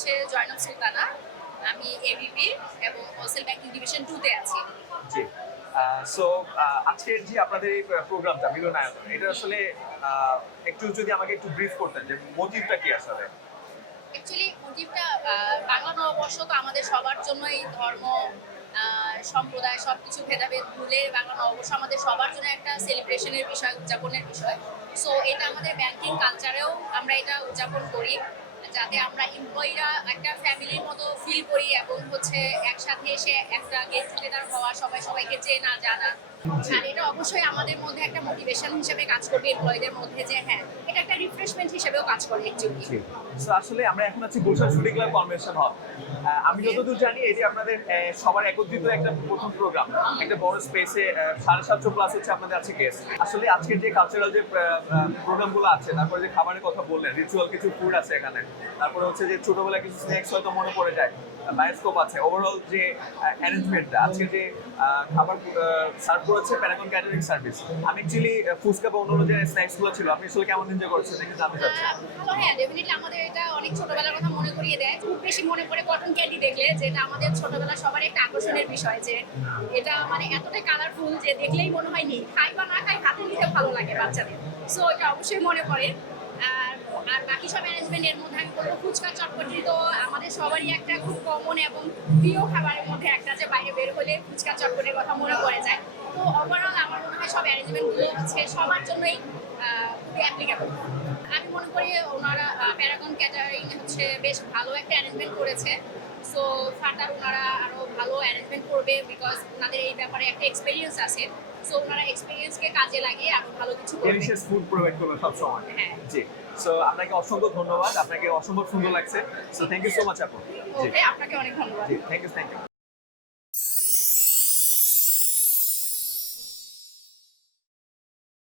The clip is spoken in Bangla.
হচ্ছে জয়নব সুলতানা আমি এবিপি এবং হোলসেল ব্যাংকিং ডিভিশন টুতে আছি। জি। সো আজকের যে আপনাদের এই প্রোগ্রামটা মিলনায়তন এটা আসলে একটু যদি আমাকে একটু ব্রিফ করতেন যে মোটিভটা কি আসলে? অ্যাকচুয়ালি মোটিভটা বাংলা নববর্ষ তো আমাদের সবার জন্যই ধর্ম সম্প্রদায় সব কিছু ভেদাভেদ ভুলে বাংলা নববর্ষ আমাদের সবার জন্য একটা সেলিব্রেশনের বিষয় উদযাপনের বিষয়। সো এটা আমাদের ব্যাংকিং কালচারেও আমরা এটা উদযাপন করি। যাতে আমরা এমপ্লয়িরা একটা ফ্যামিলির মতো ফিল করি এবং হচ্ছে একসাথে এসে একটা গেট টুগেদার হওয়া সবাই সবাইকে চেনা জানা। আর এটা অবশ্যই আমাদের মধ্যে একটা মোটিভেশন হিসেবে কাজ করবে এমপ্লয়ীদের মধ্যে যে হ্যাঁ এটা একটা রিফ্রেশমেন্ট হিসেবেও কাজ করে অ্যাকচুয়ালি So, আসলে আমরা এখন আছি Gulshan shooting club convention hall আমি যতদূর জানি এটি আপনাদের সবার একত্রিত একটা প্রথম প্রোগ্রাম একটা বড় স্পেসে সাড়ে সাতশো প্লাস হচ্ছে আপনাদের আছে গেস্ট আসলে আজকের যে কালচারাল যে প্রোগ্রামগুলো আছে তারপরে যে খাবারের কথা বললেন রিচুয়াল কিছু ফুড আছে এখানে। তারপরে হচ্ছে যে ছোটবেলায় কিছু স্ন্যাক্স হয়তো মনে পড়ে যায়। বায়োস্কোপ আছে। ওভারঅল যে অ্যারেঞ্জমেন্টটা আজকে যে খাবার সার্ভ করেছে প্যারাগন ক্যাটারিং সার্ভিস আমি অ্যাকচুয়ালি ফুচকা বা অন্য যে স্ন্যাক্সগুলো ছিল, আপনি আসলে কেমন এনজয় করছেন একটু জানতে চাচ্ছি। হ্যাঁ ডেফিনেটলি আমাদের এটা অনেক ছোটবেলার কথা মনে করিয়ে দেয়। খুব বেশি মনে পড়ে কটন ক্যান্ডি দেখলে, যেটা আমাদের ছোটবেলা সবার একটা আকর্ষণের বিষয় যে এটা মানে এতটাই কালারফুল যে দেখলেই মনে হয় নি, খাই বা না খাই হাতে নিতে ভালো লাগে বাচ্চাদের। সো এটা অবশ্যই মনে পড়ে। আর বাকি সব অ্যারেঞ্জমেন্ট এর মধ্যে আমি বলব ফুচকা, চটপটি তো আমাদের সবারই একটা খুব কমন এবং প্রিয় খাবারের মধ্যে একটা যে বাইরে বের হলে ফুচকা, চটপটির কথা মনে পড়ে যায়। তো ওভারঅল আমার মনে হয় সব অ্যারেঞ্জমেন্টগুলো হচ্ছে সবার জন্যই খুবই অ্যাপ্লিকেবল আমি মনে করি ওনারা প্যারাগন ক্যাটারিং হচ্ছে বেশ ভালো একটা অ্যারেঞ্জমেন্ট করেছে। সো ফার্দার ওনারা আরও ভালো অ্যারেঞ্জমেন্ট করবে বিকজ ওনাদের এই ব্যাপারে একটা এক্সপিরিয়েন্স আছে। সো ওনারা এক্সপিরিয়েন্সকে কাজে লাগে আরও ভালো কিছু ডেলিশিয়াস ফুড প্রোভাইড করবে সব সময় হ্যাঁ। জি। সো আপনাকে অসংখ্য ধন্যবাদ। আপনাকে অসম্ভব সুন্দর লাগছে। So thank you so much আপু। জি। আপনাকে অনেক ধন্যবাদ। জি থ্যাংক ইউ থ্যাংক ইউ